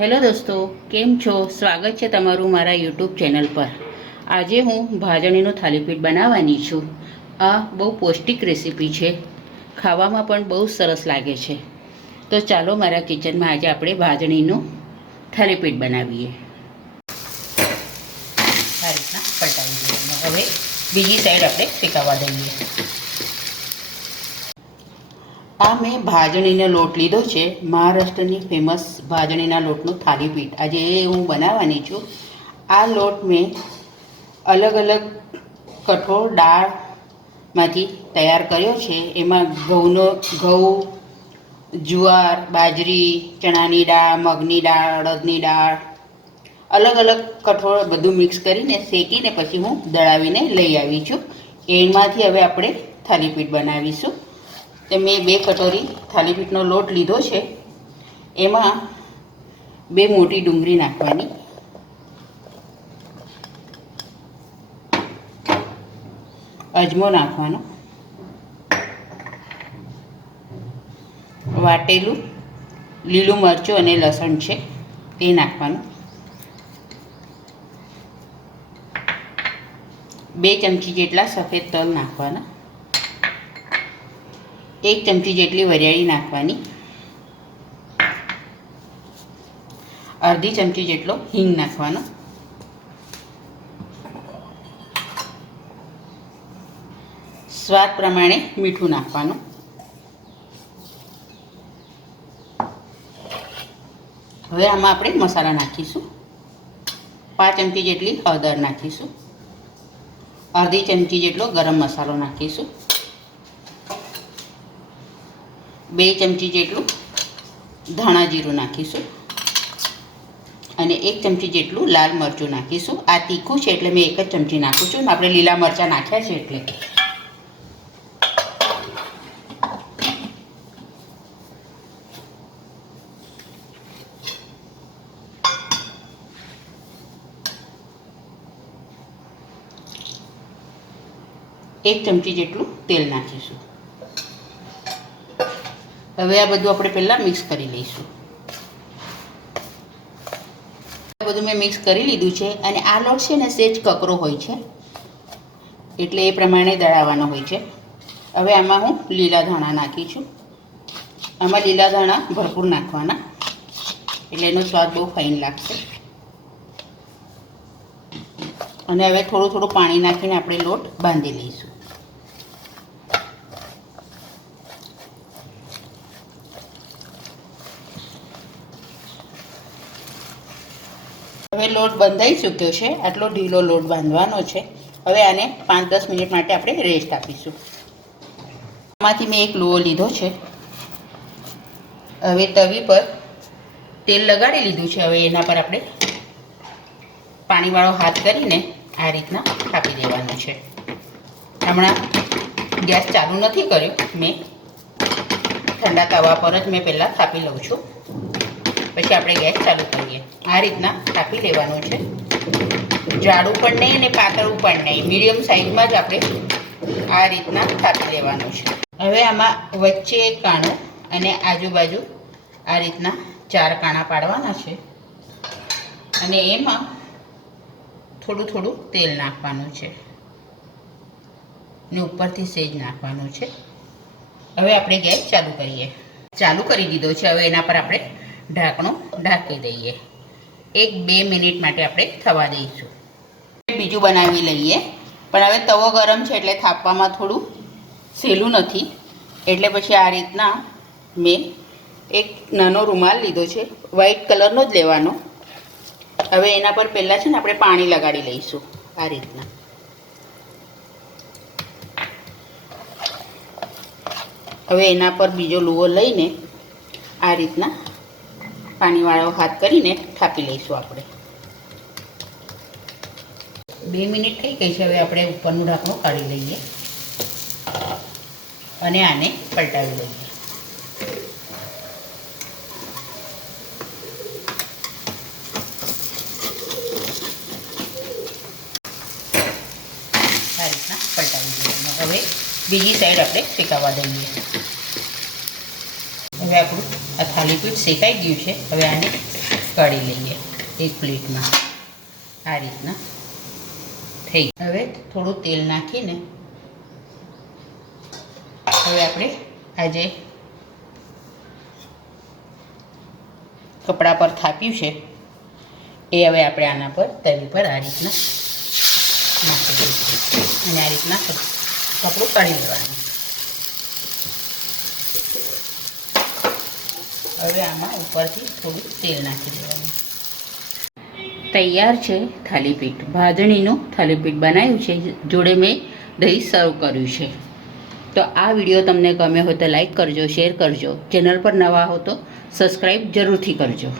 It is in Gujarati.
હેલો દોસ્તો, કેમ છો? સ્વાગત છે તમારું મારા યુટ્યુબ ચેનલ પર. આજે હું ભાજણીનું થાલીપીઠ બનાવવાની છું. આ બહુ પૌષ્ટિક રેસીપી છે, ખાવામાં પણ બહુ સરસ લાગે છે. તો ચાલો મારા કિચનમાં આજે આપણે ભાજણીનું થાલીપીઠ બનાવીએ. આ રીતના પલટાવી દઈએ. હવે બીજી સાઈડ આપણે શેકાવા દઈએ. આ મેં ભાજણીનો લોટ લીધો છે, મહારાષ્ટ્રની ફેમસ ભાજણીના લોટનું થાલીપીઠ. આજે હું બનાવવાની છું. આ લોટ મેં અલગ અલગ કઠોળ દાળમાંથી તૈયાર કર્યો છે. એમાં ઘઉં, જુવાર, બાજરી, ચણાની દાળ, મગની દાળ, અડદની દાળ, અલગ અલગ કઠોળ બધું મિક્સ કરીને શેકીને પછી હું દળાવીને લઈ આવી છું. એમાંથી હવે આપણે થાલીપીઠ બનાવીશું. તે મેં 2 કટોરી થાલીપીઠનો લોટ લીધો છે. એમાં 2 મોટી ડુંગળી નાખવાની, અજમો નાખવાનો, વાટેલું લીલું મરચું અને લસણ છે તે નાખવાનું, 2 ચમચી જેટલા સફેદ તલ નાખવાના, 1 ચમચી જેટલી વરિયાળી નાખવાની, અડધી ચમચી જેટલો હિંગ નાખવાનો, સ્વાદ પ્રમાણે મીઠું નાખવાનું. હવે આમાં આપણે મસાલા નાખીશું. 5 ચમચી જેટલી હળદર નાખીશું, અડધી ચમચી જેટલો ગરમ મસાલો નાખીશું, 2 ચમચી જેટલું ધાણા જીરું નાખીશું અને 1 ચમચી જેટલું લાલ મરચું નાખીશું. આ તીખું છે એટલે મેં 1 જ ચમચી નાખું છું. આપણે લીલા મરચાં નાખ્યા છે એટલે. એક ચમચી જેટલું તેલ નાખીશું. હવે આ બધું આપણે પહેલાં મિક્સ કરી લઈશું. આ બધું મેં મિક્સ કરી લીધું છે અને આ લોટ છે ને સહેજ કકરો હોય છે એટલે એ પ્રમાણે દળાવવાનો હોય છે. હવે આમાં હું લીલા ધાણા નાખીશું. આમાં લીલા ધાણા ભરપૂર નાખવાના એટલે એનો સ્વાદ બહુ ફાઇન લાગશે. અને હવે થોડું થોડું પાણી નાખીને આપણે લોટ બાંધી લઈશું. હવે લોટ બંધાઈ ચૂક્યો છે. આટલો ઢીલો લોટ બાંધવાનો છે. હવે આને 5-10 મિનિટ માટે આપણે રેસ્ટ આપીશું. આમાંથી મેં એક લુઓ લીધો છે. હવે તવી પર તેલ લગાડી લીધું છે. હવે એના પર આપણે પાણીવાળો હાથ કરીને આ રીતના થાપી દેવાનું છે. હમણાં ગેસ ચાલુ નથી કર્યો મેં, ઠંડા તવા પર જ મેં પહેલાં થાપી લઉં છું, પછી આપણે ગેસ ચાલુ કરીએ. આ રીતના થાપી લેવાનું છે. જાડું પણ નહીં અને પાતળું પણ નહીં, મીડિયમ સાઇઝમાં જ આપણે આ રીતના થાપી લેવાનું છે. હવે આમાં વચ્ચે એક કાણું અને આજુબાજુ આ રીતના 4 કાણા પાડવાના છે અને એમાં થોડું થોડું તેલ નાખવાનું છે ને ઉપરથી સહેજ નાખવાનું છે. હવે આપણે ગેસ ચાલુ કરીએ. ચાલુ કરી દીધો છે. હવે એના પર આપણે ઢાંકણું ઢાંકી દઈએ. 1-2 મિનિટ માટે આપણે થવા દઈશું. બીજું બનાવી લઈએ. પણ હવે તવો ગરમ છે એટલે થાપવામાં થોડું સહેલું નથી, એટલે પછી આ રીતના મેં એક નાનો રૂમાલ લીધો છે, વ્હાઈટ કલરનો જ લેવાનો. હવે એના પર પહેલાં છે ને આપણે પાણી લગાડી લઈશું આ રીતના. હવે એના પર બીજો લુઓ લઈને આ રીતના પાણીવાળો હાથ કરીને થાપી લઈશું આપણે. 2 મિનિટ થઈ ગઈ છે. હવે આપણે ઉપરનું ઢાંકણું કાઢી લઈએ અને આને પલટાવી લઈએ. આ રીતના પલટાવી દઈએ. હવે બીજી સાઈડ આપણે શેકાવા દઈએ. હવે આપણું આ થાલીપીઠ શેકાઈ ગયું છે. હવે આને કાઢી લઈએ એક પ્લેટમાં. આ રીતના થઈ. હવે થોડું તેલ નાખીને હવે આપણે આજે કપડા પર થાપ્યું છે એ હવે આપણે આના પર તેની પર આ રીતના નાખી દઈશું અને આ રીતના કપડું કાઢી લેવાનું. હવે આમાં ઉપરથી થોડું તેલ નાખી દેવાનું. તૈયાર છે થાલીપીઠ. ભાજણીનું થાલીપીઠ બનાવ્યું છે, જોડે મેં દહીં સર્વ કર્યું છે. તો આ વિડીયો તમને ગમ્યો હોય તો લાઈક કરજો, શેર કરજો. ચેનલ પર નવા હો તો સબસ્ક્રાઈબ જરૂરથી કરજો.